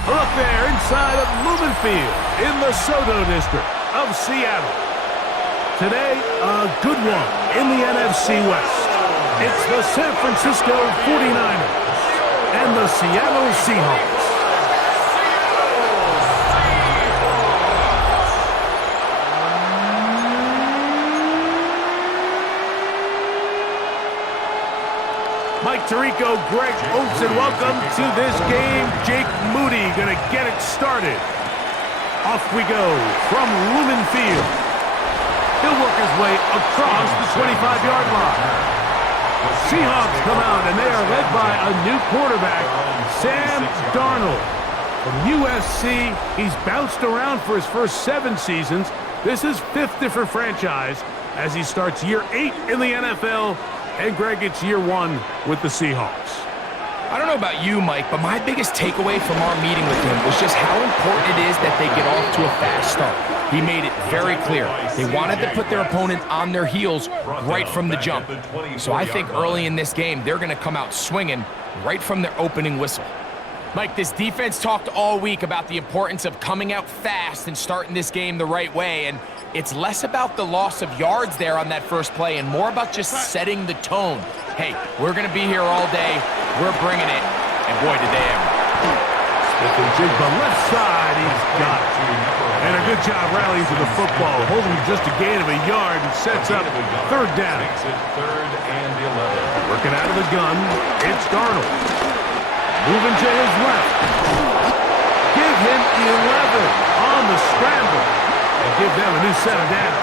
A look there inside of Lumen Field in the Soto district of Seattle. Today, a good one in the NFC West. It's the San Francisco 49ers and the Seattle Seahawks. Mike Tirico, Greg Oates, and welcome to this game. Jake Moody going to get it started. Off we go from Lumen Field. He'll work his way across the 25-yard line. Seahawks come out, and they are led by a new quarterback, Sam Darnold. From USC, he's bounced around for his first 7 seasons. This is 5th different franchise as he starts year 8 in the NFL. And Greg, it's year 1 with the Seahawks. I don't know about you, Mike, but my biggest takeaway from our meeting with him was just how important it is that they get off to a fast start. He made it very clear. They wanted to put their opponent on their heels right from the jump. So I think early in this game, they're going to come out swinging right from their opening whistle. Mike, this defense talked all week about the importance of coming out fast and starting this game the right way, and it's less about the loss of yards there on that first play and more about just setting the tone. Hey, we're going to be here all day. We're bringing it, and boy, did they ever. Smith-N-Jigba left side, he's got it. And a good job rallying to the football, holding just a gain of a yard and sets up 3rd down. Working out of the gun, it's Darnold. Moving to his left. Give him 11 on the scramble. And give them a new set of downs.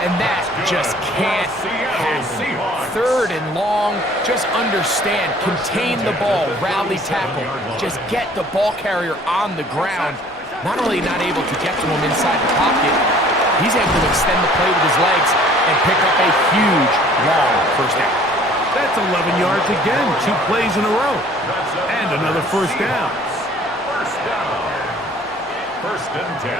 And that just can't happen. 3rd and long, just understand, contain the ball, rally tackle, just get the ball carrier on the ground. Not only not able to get to him inside the pocket, he's able to extend the play with his legs and pick up a huge, long first down. That's 11 yards again, 2 plays in a row. And another first down.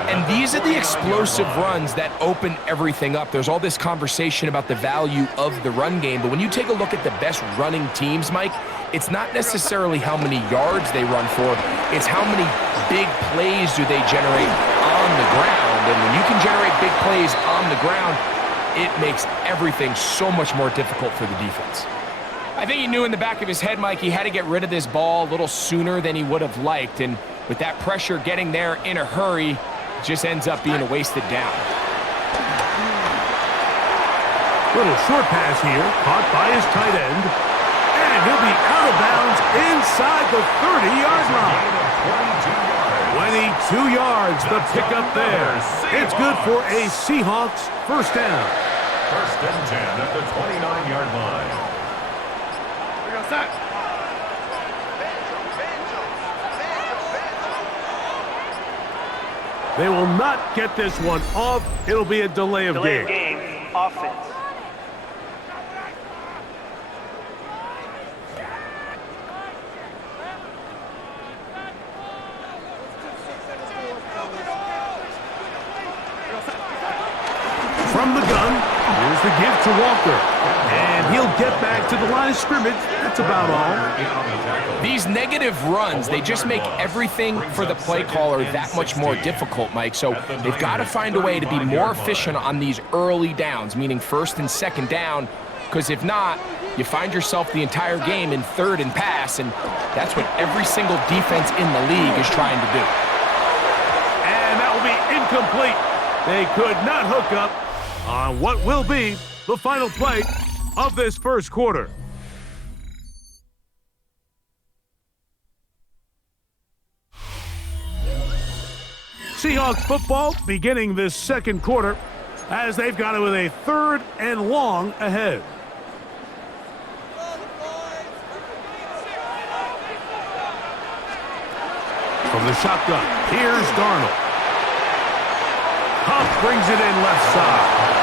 And these are the explosive runs that open everything up. There's all this conversation about the value of the run game, but when you take a look at the best running teams, Mike, it's not necessarily how many yards they run for, it's how many big plays do they generate on the ground. And when you can generate big plays on the ground, it makes everything so much more difficult for the defense. I think he knew in the back of his head, Mike, he had to get rid of this ball a little sooner than he would have liked. And with that pressure getting there in a hurry, it just ends up being a wasted down. Little short pass here, caught by his tight end. And he'll be out of bounds inside the 30-yard line. 22 yards, the pickup there. It's good for a Seahawks first down. 1st and 10 at the 29-yard line. They will not get this one off. It'll be a delay of game. Offense. From the gun, here's the give to Walker. And he'll get back to the line of scrimmage. That's about all. These negative runs, they just make everything for the play caller that much more difficult, Mike. So they've got to find a way to be more efficient on these early downs, meaning 1st and 2nd down, because if not, you find yourself the entire game in 3rd and pass, and that's what every single defense in the league is trying to do. And that will be incomplete. They could not hook up on what will be the final play of this first quarter. Seahawks football beginning this second quarter as they've got it with a 3rd and long ahead. From the shotgun, here's Darnold. Huff brings it in left side.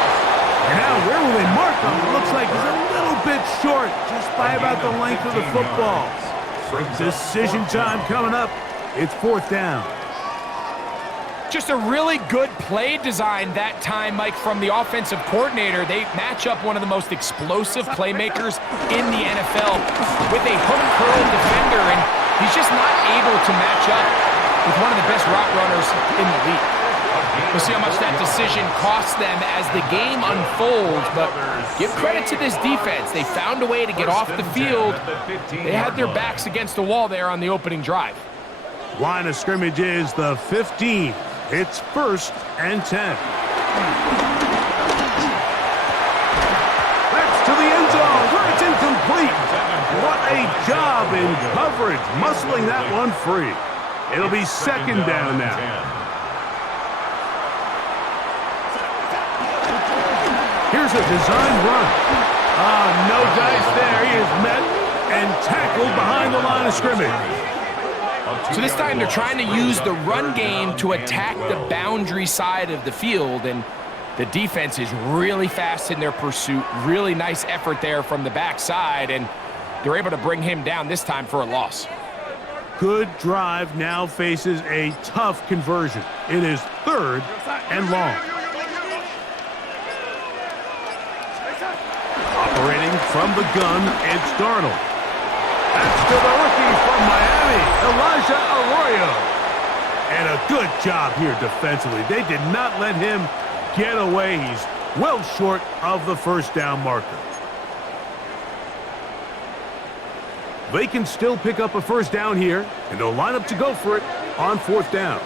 Now, where will they mark him? It looks like he's a little bit short, just by about the length of the football. Decision time coming up. It's 4th down. Just a really good play design that time, Mike, from the offensive coordinator. They match up one of the most explosive playmakers in the NFL with a hook curl defender, and He's just not able to match up with one of the best route runners in the league. We'll see how much that decision costs them as the game unfolds, but give credit to this defense. They found a way to get off the field. They had their backs against the wall there on the opening drive. Line of scrimmage is the 15. It's 1st and 10. That's to the end zone where it's incomplete. What a job in coverage, muscling that one free. It'll be 2nd down now. Here's a design run. No dice there. He is met and tackled behind the line of scrimmage. So this time they're trying to use the run game to attack the boundary side of the field, and the defense is really fast in their pursuit. Really nice effort there from the backside, and they're able to bring him down this time for a loss. Good drive now faces a tough conversion. It is 3rd and long. Operating from the gun, it's Darnold. That's to the rookie from Miami, Elijah Arroyo. And a good job here defensively. They did not let him get away. He's well short of the 1st down marker. They can still pick up a 1st down here, and they'll line up to go for it on 4th down.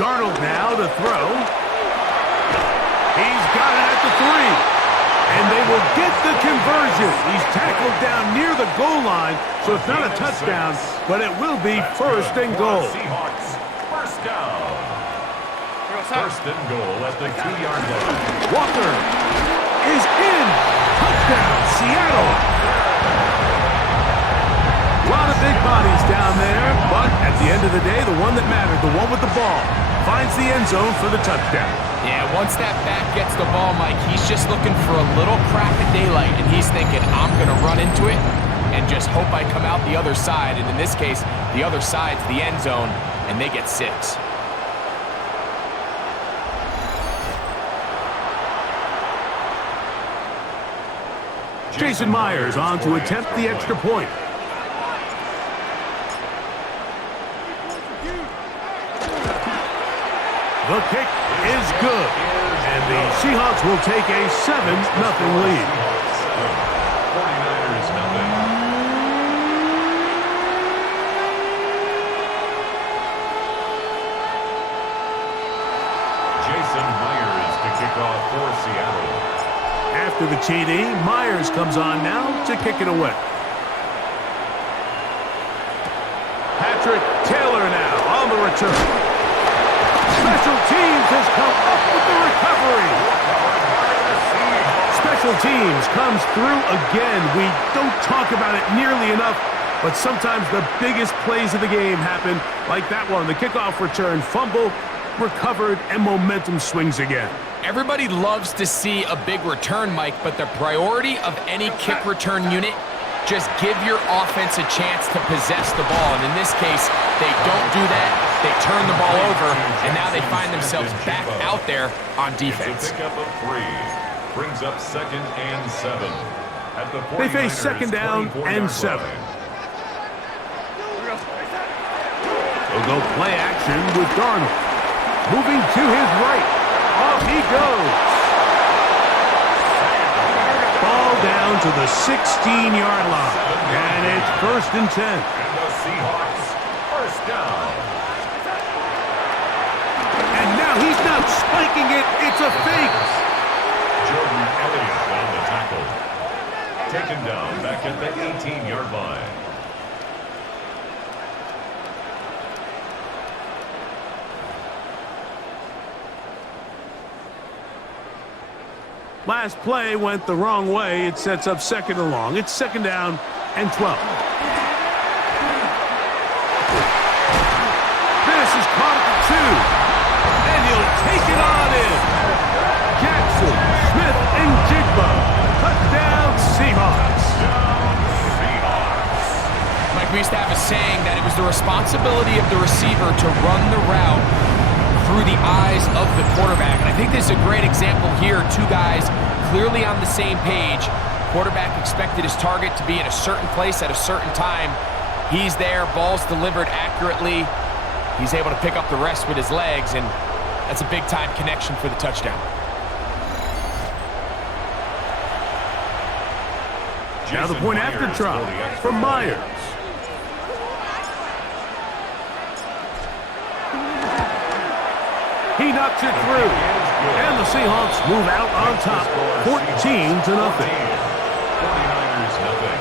Darnold now to throw. He's got it at the 3. And they will get the conversion. He's tackled down near the goal line, so it's not a touchdown, but it will be 1st and goal. Seahawks, 1st down. 1st and goal at the 2-yard line. Walker is in. Touchdown, Seattle. A lot of big bodies down there, but at the end of the day, the one that mattered, the one with the ball, finds the end zone for the touchdown. Yeah, once that back gets the ball, Mike, he's just looking for a little crack of daylight, and he's thinking, I'm going to run into it and just hope I come out the other side. And in this case, the other side's the end zone, and they get 6. Jason Myers on to attempt the extra point. The kick is good, and the Seahawks will take a 7-0 lead. 49ers nothing. Jason Myers to kick off for Seattle. After the TD, Myers comes on now to kick it away. Patrick Taylor now on the return. Special Teams has come up with the recovery. Special Teams comes through again. We don't talk about it nearly enough, but sometimes the biggest plays of the game happen like that one. The kickoff return, fumble, recovered, and momentum swings again. Everybody loves to see a big return, Mike, but the priority of any kick return unit, just give your offense a chance to possess the ball. And in this case, they don't do that. They turn the ball over, and now they find themselves back out there on defense. Pickup of 3 brings up 2nd and 7. At the they face 2nd down and 7. They'll go play action with Darnold. Moving to his right. Off he goes. Ball down to the 16-yard line. And it's 1st and 10. And the Seahawks, 1st down. And now he's not spiking it. It's a fake. Jordan Elliott on the tackle. Taken down back at the 18-yard line. Last play went the wrong way. It sets up 2nd and long. It's 2nd down and 12. This is caught at the 2. And he'll take it on in. Jackson, Smith, and Jigba. Touchdown, Seahawks. Mike, we used to have a saying that it was the responsibility of the receiver to run the route through the eyes of the quarterback. And I think this is a great example here. Two guys clearly on the same page. Quarterback expected his target to be in a certain place at a certain time. He's there, ball's delivered accurately. He's able to pick up the rest with his legs, and that's a big-time connection for the touchdown. Now the point after try from Myers. He knocks it through. And the Seahawks move out on top, 14-0. 49ers nothing.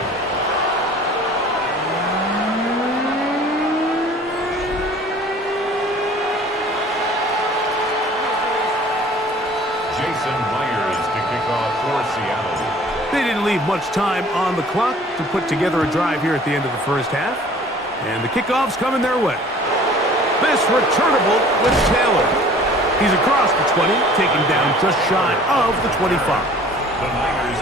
Jason Myers to kick off for Seattle. They didn't leave much time on the clock to put together a drive here at the end of the first half. And the kickoff's coming their way. This returnable with Taylor. He's across the 20, taking down just shy of the 25.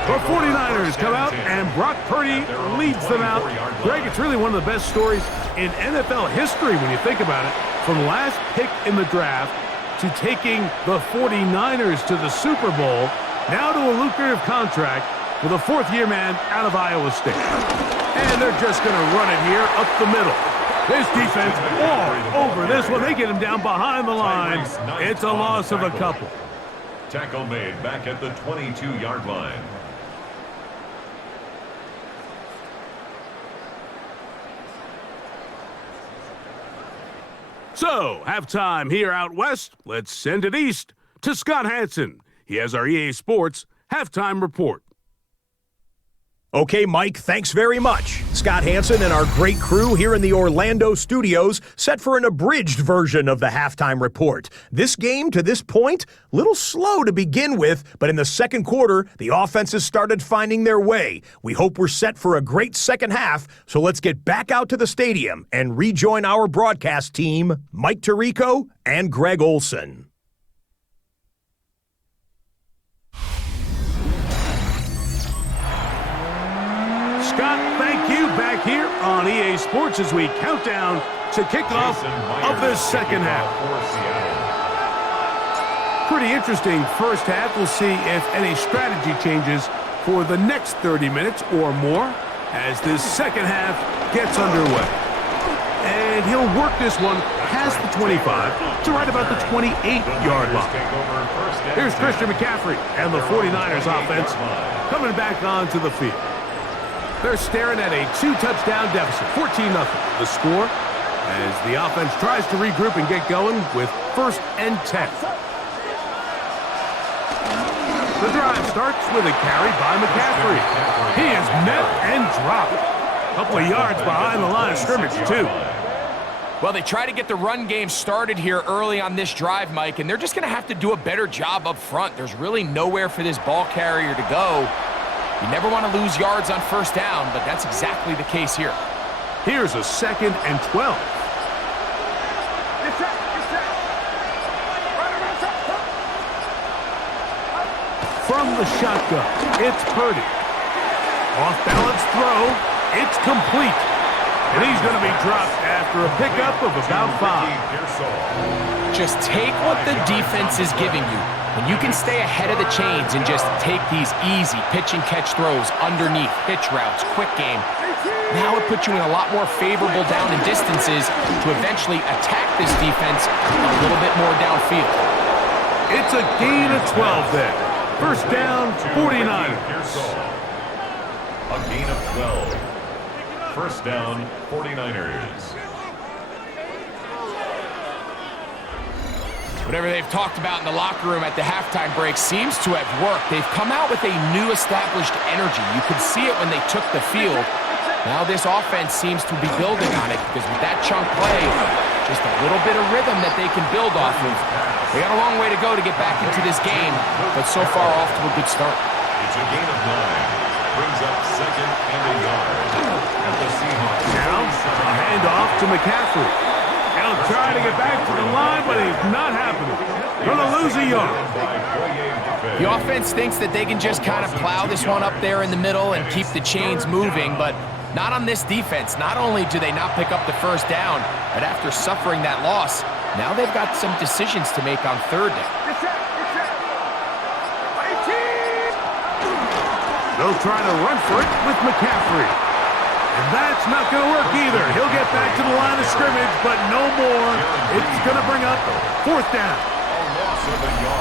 The 49ers come out, and Brock Purdy leads them out. Greg, it's really one of the best stories in NFL history when you think about it. From last pick in the draft to taking the 49ers to the Super Bowl, now to a lucrative contract with a fourth-year man out of Iowa State. And they're just going to run it here up the middle. This defense all over this one. They get him down behind the line. It's a loss of a couple. Tackle made back at the 22-yard line. So, halftime here out west. Let's send it east to Scott Hanson. He has our EA Sports halftime report. Okay, Mike, thanks very much. Scott Hanson and our great crew here in the Orlando studios set for an abridged version of the halftime report. This game, to this point, little slow to begin with, but in the second quarter, the offenses started finding their way. We hope we're set for a great second half, so let's get back out to the stadium and rejoin our broadcast team, Mike Tirico and Greg Olson. Scott, thank you. Back here on EA Sports as we count down to kickoff of this second half. Pretty interesting first half. We'll see if any strategy changes for the next 30 minutes or more as this second half gets underway. And he'll work this one past the 25 to right about the 28-yard line. Here's Christian McCaffrey and the 49ers offense coming back onto the field. They're staring at a 2-touchdown deficit, 14-0. The score as the offense tries to regroup and get going with 1st and 10. The drive starts with a carry by McCaffrey. He is met and dropped. A couple of yards behind the line of scrimmage, too. Well, they try to get the run game started here early on this drive, Mike, and they're just going to have to do a better job up front. There's really nowhere for this ball carrier to go. You never want to lose yards on first down, but that's exactly the case here. Here's a 2nd and 12. From the shotgun, it's Purdy. Off-balance throw, it's complete. And he's going to be dropped after a pickup of about 5. Just take what the defense is giving you. And you can stay ahead of the chains and just take these easy pitch-and-catch throws underneath, hitch routes, quick game. Now it puts you in a lot more favorable down and distances to eventually attack this defense a little bit more downfield. It's a gain of 12 there. First down, 49ers. A gain of 12. First down, 49ers. Whatever they've talked about in the locker room at the halftime break seems to have worked. They've come out with a new established energy. You could see it when they took the field. Now this offense seems to be building on it because with that chunk play, just a little bit of rhythm that they can build off of. They got a long way to go to get back into this game, but so far off to a good start. It's a gain of 9. Brings up 2nd and a yard. At the Seahawks. Now, a handoff to McCaffrey. He'll try to get back to the line, but he's not happening. Gonna lose a yard. The offense thinks that they can just kind of plow this one up there in the middle and keep the chains moving, but not on this defense. Not only do they not pick up the first down, but after suffering that loss, Now they've got some decisions to make on third down. They'll try to run for it with McCaffrey. And that's not going to work either. He'll get back to the line of scrimmage, but no more. It's going to bring up fourth down.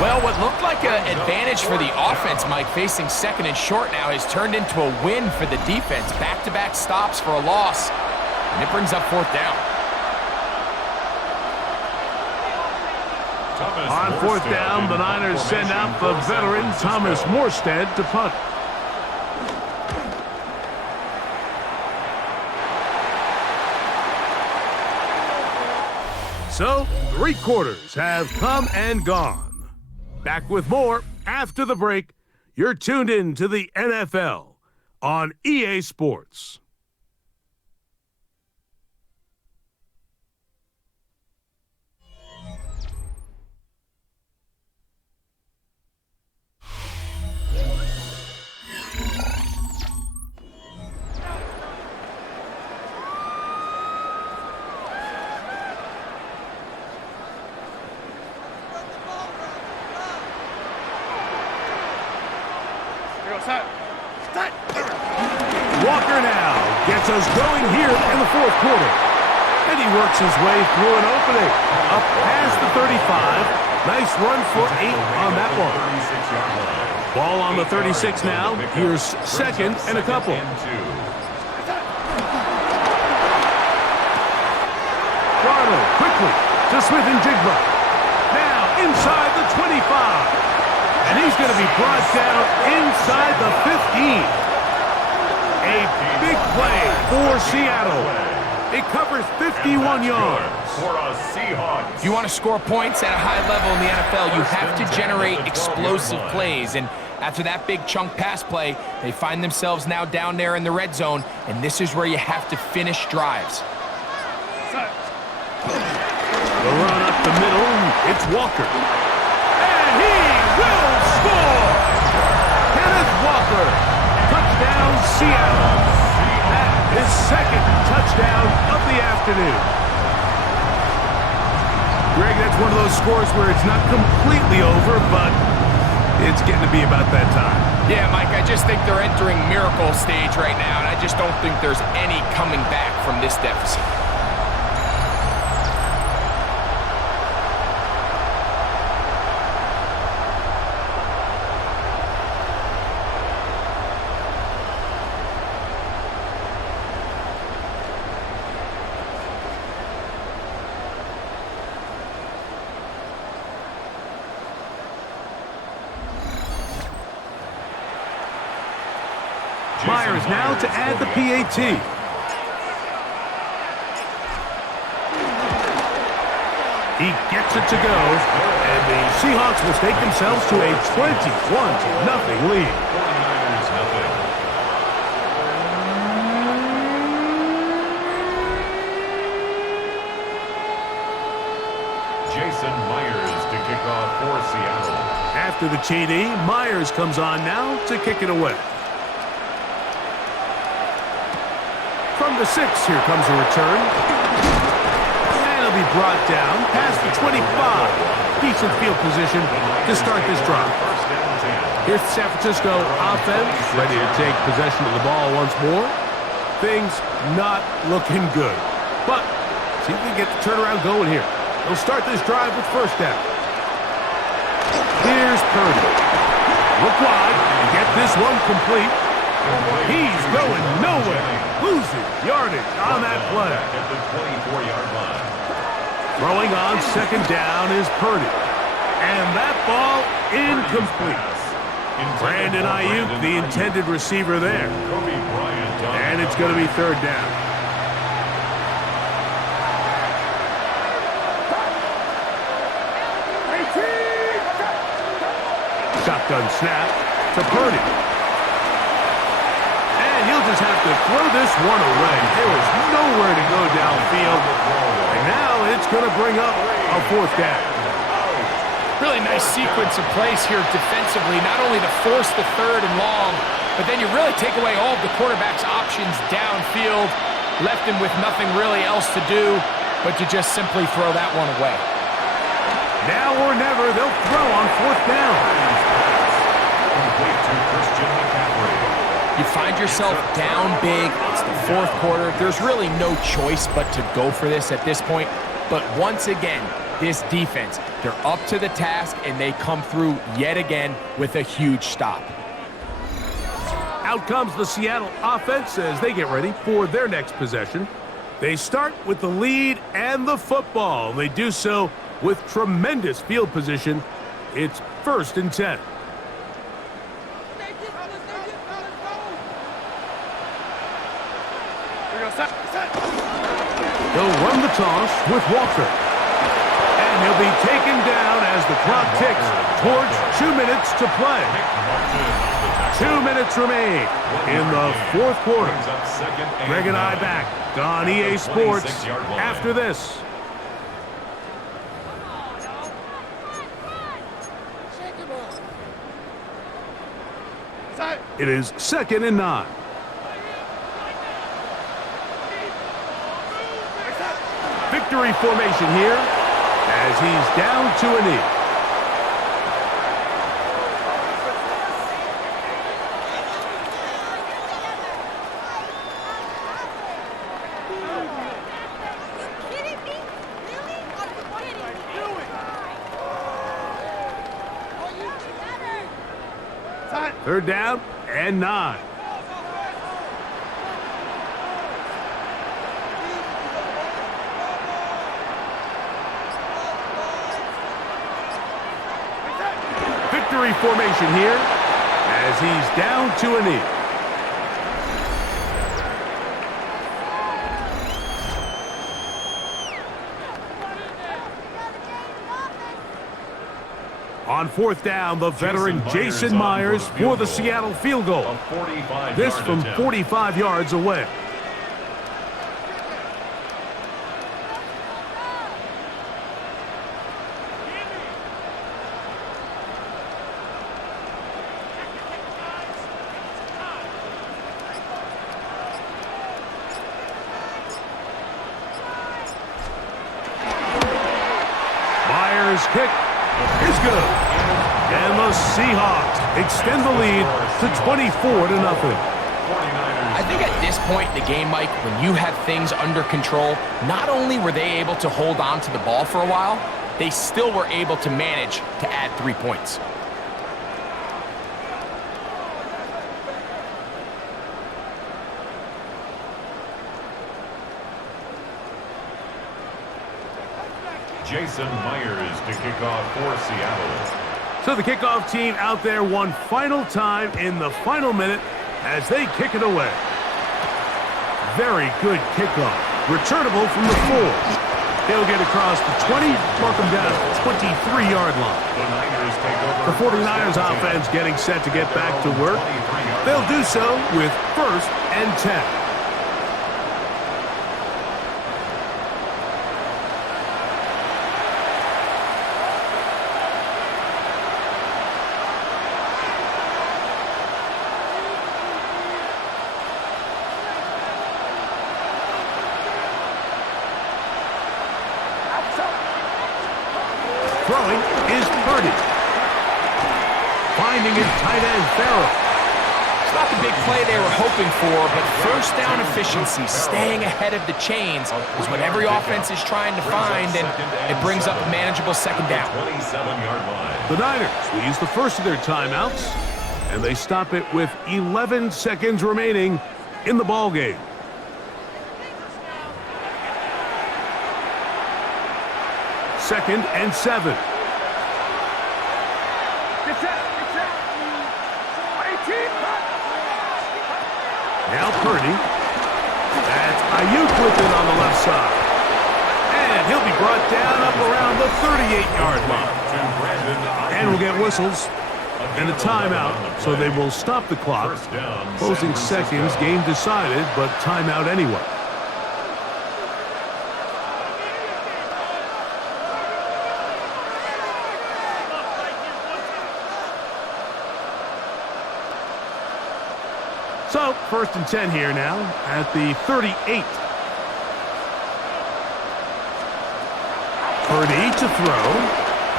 Well, what looked like an advantage for the offense, Mike, facing second and short now, has turned into a win for the defense. Back-to-back stops for a loss, and it brings up fourth down. On fourth down, the Niners send out the veteran Thomas Morstead to punt. So, 3 quarters have come and gone. Back with more after the break. You're tuned in to the NFL on EA Sports. Walker now gets us going here in the fourth quarter. And he works his way through an opening. Up past the 35. Nice run for 8 on that one. Ball on the 36 now. Here's second and a couple. Darnold quickly to Smith and Jigba. Now inside the 25. And he's going to be brought down inside the 15. A big play for Seattle. It covers 51 yards. For a Seahawks. If you want to score points at a high level in the NFL, you have to generate explosive plays. And after that big chunk pass play, they find themselves now down there in the red zone, and this is where you have to finish drives. The run up the middle, it's Walker. And he will score! Kenneth Walker, touchdown Seattle. That is second touchdown of the afternoon. Greg, that's one of those scores where it's not completely over, but it's getting to be about that time. Yeah, Mike, I just think they're entering miracle stage right now, and I just don't think there's any coming back from this deficit. Myers now to add the PAT. He gets it to go, and the Seahawks will take themselves to a 21-0 lead. Jason Myers to kick off for Seattle. After the TD, Myers comes on now to kick it away. From the 6, here comes a return. And he'll be brought down past the 25. Decent field position to start this drive. Here's the San Francisco offense, ready to take possession of the ball once more. Things not looking good. But see if we can get the turnaround going here. They'll start this drive with first down. Here's Purdy. Look wide, get this one complete. He's going nowhere. Losing yardage on that play. At the 24-yard line. Throwing on second down is Purdy. And that ball incomplete. Brandon Ayuk, the intended receiver there. And it's going to be third down. Shotgun snap to Purdy. He'll just have to throw this one away. There is nowhere to go downfield. And now it's going to bring up a fourth down. Really nice sequence of plays here defensively, not only to force the third and long, but then you really take away all of the quarterback's options downfield, left him with nothing really else to do but to just simply throw that one away. Now or never, they'll throw on 4th down. Complete to Christian McCaffrey. You find yourself down big. It's the 4th quarter. There's really no choice but to go for this at this point. But once again, this defense, they're up to the task, and they come through yet again with a huge stop. Out comes the Seattle offense as they get ready for their next possession. They start with the lead and the football. They do so with tremendous field position. It's 1st and 10. He'll run the toss with Walker. And he'll be taken down as the clock ticks towards 2 minutes to play. 2 minutes remain in the 4th quarter. Greg and I back on EA Sports after this. It is 2nd and 9. Victory formation here as he's down to a knee. Third down and 9. Victory formation here as he's down to a knee. On 4th down, the veteran Jason Myers for the Seattle field goal. This from 45 yards away. Myers' kick is good. And the Seahawks extend the lead to 24-0. I think at this point in the game, Mike, when you have things under control, not only were they able to hold on to the ball for a while, they still were able to manage to add 3 points. Jason Myers to kick off for Seattle. So the kickoff team out there one final time in the final minute as they kick it away. Very good kickoff. Returnable from the 4. They'll get across the 20, mark them down at the 23-yard line. The 49ers offense getting set to get back to work. They'll do so with 1st and 10. Throwing is Purdy. Finding his tight end, Farrell. It's not the big play they were hoping for, but 1st down efficiency, staying ahead of the chains, is what every offense is trying to find, and it brings up a manageable 2nd down. The Niners will use the first of their timeouts, and they stop it with 11 seconds remaining in the ballgame. Second and 7. Now Purdy. That's Ayuk with it on the left side. And he'll be brought down up around the 38-yard line. And we'll get whistles and a timeout, so they will stop the clock. Closing seconds, game decided, but timeout anyway. So, 1st and 10 here now at the 38. Purdy to throw.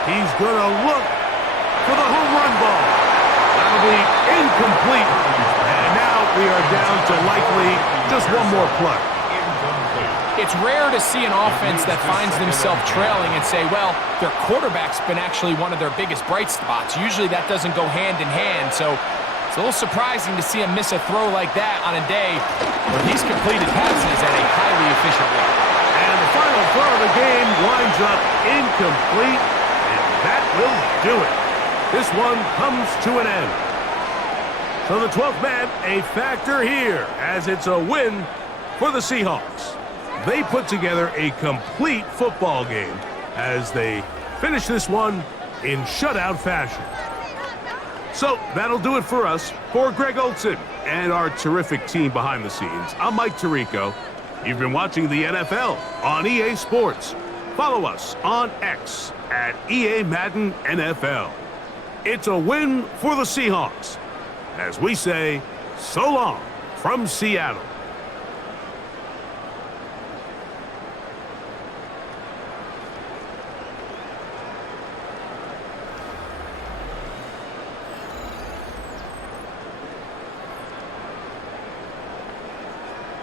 He's going to look for the home run ball. That'll be incomplete. And now we are down to likely just one more play. It's rare to see an offense that finds themselves trailing and say, well, their quarterback's been actually one of their biggest bright spots. Usually that doesn't go hand in hand, so it's a little surprising to see him miss a throw like that on a day where he's completed passes at a highly efficient rate. And the final throw of the game winds up incomplete, and that will do it. This one comes to an end. So the 12th man, a factor here, as it's a win for the Seahawks. They put together a complete football game as they finish this one in shutout fashion. So that'll do it for us. For Greg Olson and our terrific team behind the scenes, I'm Mike Tirico. You've been watching the NFL on EA Sports. Follow us on X at EA Madden NFL. It's a win for the Seahawks. As we say, so long from Seattle.